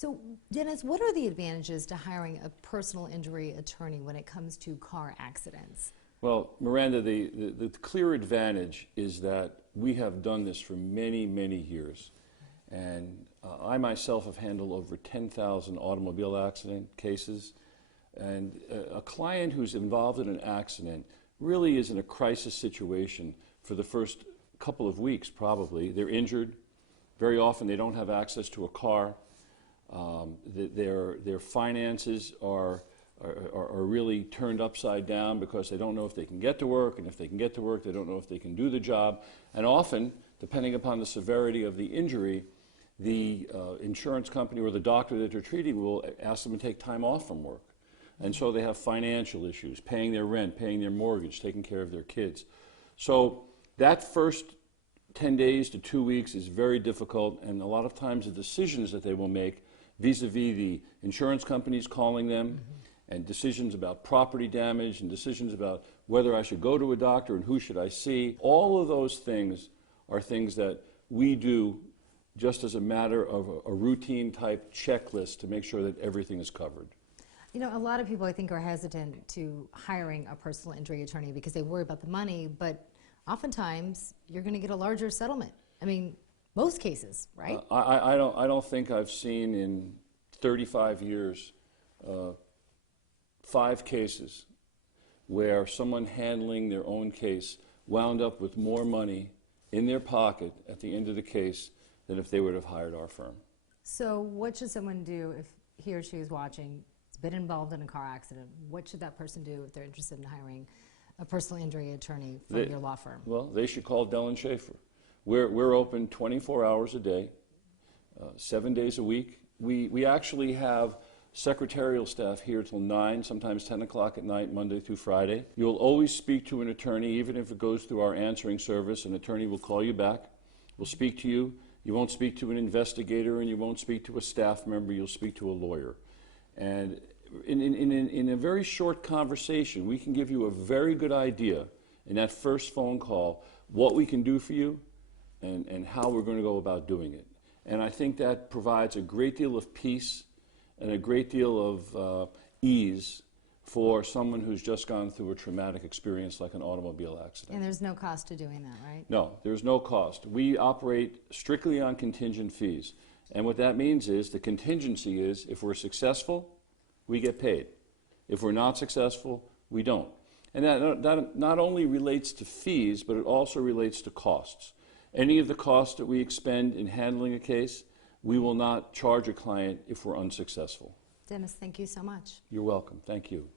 So, Dennis, what are the advantages to hiring a personal injury attorney when it comes to car accidents? Well, Miranda, the clear advantage is that we have done this for many, many years. And I myself have handled over 10,000 automobile accident cases. And a client who's involved in an accident really is in a crisis situation for the first couple of weeks, probably. They're injured. Very often they don't have access to a car. Their finances are really turned upside down because they don't know if they can get to work, and if they can get to work, they don't know if they can do the job. And often, depending upon the severity of the injury, the insurance company or the doctor that they're treating will ask them to take time off from work. And so they have financial issues, paying their rent, paying their mortgage, taking care of their kids. So that first 10 days to 2 weeks is very difficult, and a lot of times the decisions that they will make vis-a-vis the insurance companies calling them, and decisions about property damage, and decisions about whether I should go to a doctor and who should I see. All of those things are things that we do just as a matter of a routine type checklist to make sure that everything is covered. You know, a lot of people, I think, are hesitant to hiring a personal injury attorney because they worry about the money, but oftentimes you're going to get a larger settlement. I mean, most cases, right? I don't think I've seen in 35 years 5 cases where someone handling their own case wound up with more money in their pocket at the end of the case than if they would have hired our firm. So what should someone do if he or she is watching, has been involved in a car accident? What should that person do if they're interested in hiring a personal injury attorney from your law firm? Well, they should call Dell & Schaefer. We're open 24 hours a day, 7 days a week. We actually have secretarial staff here till 9, sometimes 10 o'clock at night, Monday through Friday. You'll always speak to an attorney, even if it goes through our answering service. An attorney will call you back, will speak to you. You won't speak to an investigator, and you won't speak to a staff member. You'll speak to a lawyer. And in a very short conversation, we can give you a very good idea in that first phone call what we can do for you and how we're going to go about doing it. And I think that provides a great deal of peace and a great deal of ease for someone who's just gone through a traumatic experience like an automobile accident. And there's no cost to doing that, right? No, there's no cost. We operate strictly on contingent fees. And what that means is the contingency is if we're successful, we get paid. If we're not successful, we don't. And that not only relates to fees, but it also relates to costs. Any of the costs that we expend in handling a case, we will not charge a client if we're unsuccessful. Dennis, thank you so much. You're welcome. Thank you.